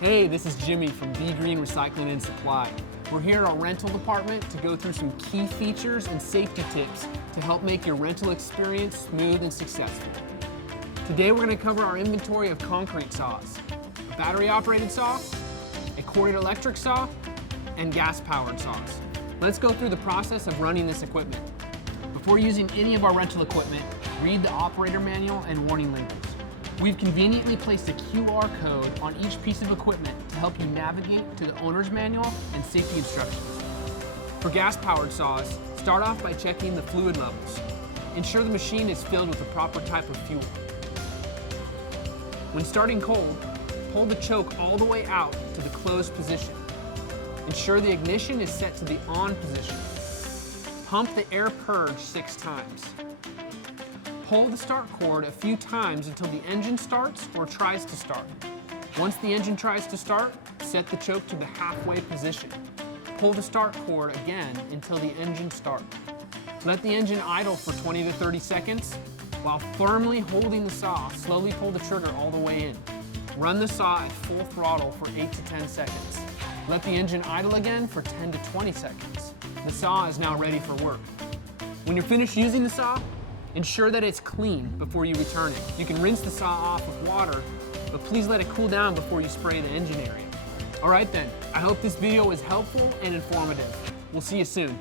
Hey, this is Jimmy from BeeGreen Recycling and Supply. We're here at our rental department to go through some key features and safety tips to help make your rental experience smooth and successful. Today we're going to cover our inventory of concrete saws, a battery-operated saw, a corded electric saw, and gas-powered saws. Let's go through the process of running this equipment. Before using any of our rental equipment, read the operator manual and warning labels. We've conveniently placed a QR code on each piece of equipment to help you navigate to the owner's manual and safety instructions. For gas-powered saws, start off by checking the fluid levels. Ensure the machine is filled with the proper type of fuel. When starting cold, pull the choke all the way out to the closed position. Ensure the ignition is set to the on position. Pump the air purge 6 times. Pull the start cord a few times until the engine starts or tries to start. Once the engine tries to start, set the choke to the halfway position. Pull the start cord again until the engine starts. Let the engine idle for 20 to 30 seconds. While firmly holding the saw, slowly pull the trigger all the way in. Run the saw at full throttle for 8 to 10 seconds. Let the engine idle again for 10 to 20 seconds. The saw is now ready for work. When you're finished using the saw, ensure that it's clean before you return it. You can rinse the saw off with water, but please let it cool down before you spray the engine area. All right then, I hope this video was helpful and informative. We'll see you soon.